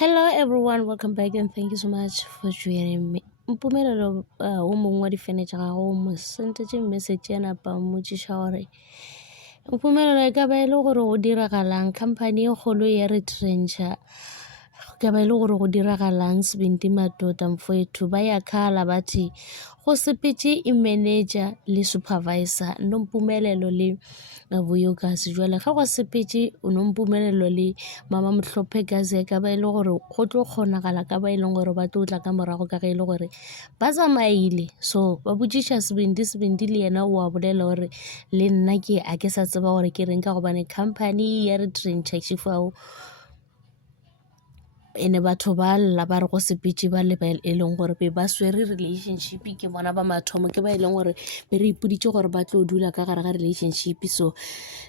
Hello everyone, welcome back and thank you so much for joining me. Mpumelelo o mongwe wa difene tša gago o mo sentetse message ya napa mmotshiša gore mpumelelo e ka ba e le gore go diragalang company e kgolo ya retrencha ka ba e le gore go diragalang Sebenti Matota Mfowethu ba ya khala bathi go sepetse manager le supervisor no Mpumelelo le Vuyokasi jwale ga go sepetse o no Mpumelelo le mama Mhlophekazi ka ba e le gore go tlo kgonagala ka ba e leng gore ba tlo tla ka morago ka ge e le gore ba tsamaile so ba botšiša Sebenti le yena o a bolela gore le nna ke a ke sa tseba gore ke reng ka gobane company ya retrencha fao ene batho ba lla ba re go sepetse ba le ba e leng gore be ba swere relationship ke bona ba mathomo ke ba e leng gore be re ipoditse gore ba tlo dula ka gare ga relationship so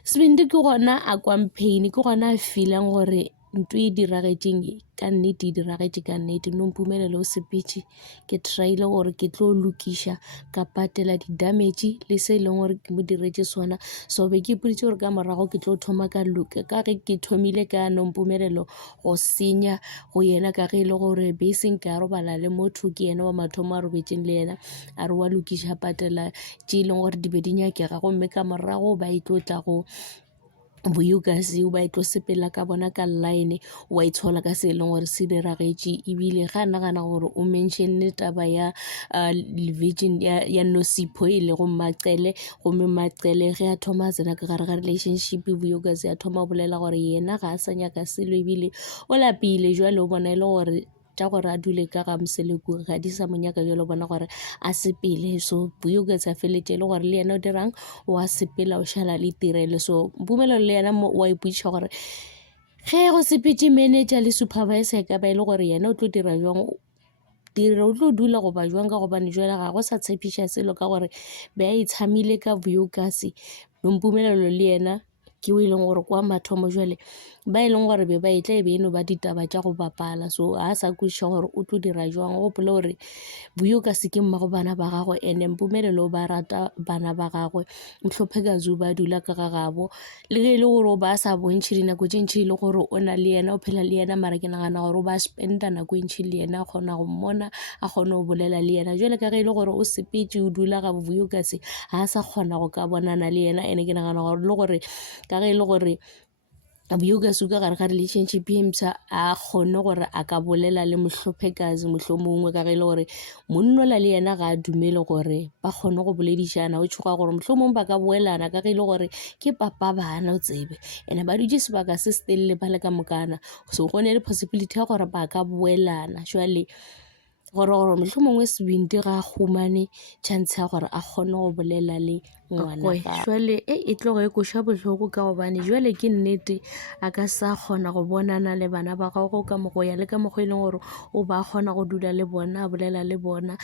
Sebenti ke gona a campaign ke gona a feelang gore ntho e diragetseng ka nnete e diragetse ka nnete no Mpumelelo o sepetse ke tryile gore ke tlo lokiša ka patela di-damage le se e leng gore ke mo diretse sona so be ke ipoditse gore ka morago ke tlo thoma ka loka ka ge ke thomile ka no Mpumelelo go senya go yena ka ge e le gore beseng ka robala le motho ke yena wa mathomo a robetseng le yena a re wa lokiša patela tše e leng gore di be di nyakega gomme ka morago ba e tlo tla go Vuyokasi ba e tlo sepela ka bona ka line wa itshola ka se e leng gore se diragetše ebile ga nagana gore o mentionne taba ya virgin ya Nosipho e le go Maqele gomme Maqele ge a thoma a tsena ka gare ga relationship Vuyokasi a thoma a bolela gore yena ga a sa nyaka selo ebile o lapile jwale o bona e le gore tša gore a dule ka ga Mseleku ga di sa monyaka jalo bona gore a sepele so Vuyokasi a feletše le gore le yena o dirang wa sepela o šala le tirele so Mpumelelo le yena wa ipotšiša gore ge go sepetse manager le supervisor ka ba e le gore yena o tlo dira jwang o tlo dula goba jwang ka gobane jwale ga go sa tshepiša selo ka gore be a itshamile ka Vuyokasi no Mpumelelo le yena ke o e leng gore kwa mathomo jwale ba e leng gore be ba e tla e be eno ba ditaba tša go bapala so a sa kwešiša gore o tlo dira jwang o gopole gore Vuyokasi ke mmago bana ba gagwe ande Mpumelelo ba rata bana ba gagwe Mhlophekazi ba dula ka ga gabo le ge e le gore o ba sa bontšhe dinako tše ntšhi e le gore o na le yena o phela le yena mara ke nagana gore o ba spenda nako e ntšhi le yena a kgona go mmona a kgone go bolela le yena jwale ka ge e le gore o sepetse o dula ga Vuyokasi ga a sa kgona go ka bonana le yena ene ke nagana gore le gore ka ge e le gore Vuyokasi ka gare ga relationship ye mpša a kgone gore a ka bolela le Mhlophekazi mohlomongwe ka ge e le gore monnola le yena ga a dumele gore ba kgone go boledišana o tshoga gore mohlomongwe ba ka boelana ka ge e le gore ke papa bana o tsebe ene ba dutše sebaka se se telele ba le ka mokana so go ne le possibility ya gore ba ka boelana jwale gore mohlomongwe Sebenti ga a humane chance ya gore a kgone go bolela le ngwana jwale e tlogo e koša bohloko ka gobane jwale ke nnete a ka sa kgona go bonana le bana ba gago ka mogo ya le ka mokgwa e leng gore o ba kgona go dula le bona a bolela le bona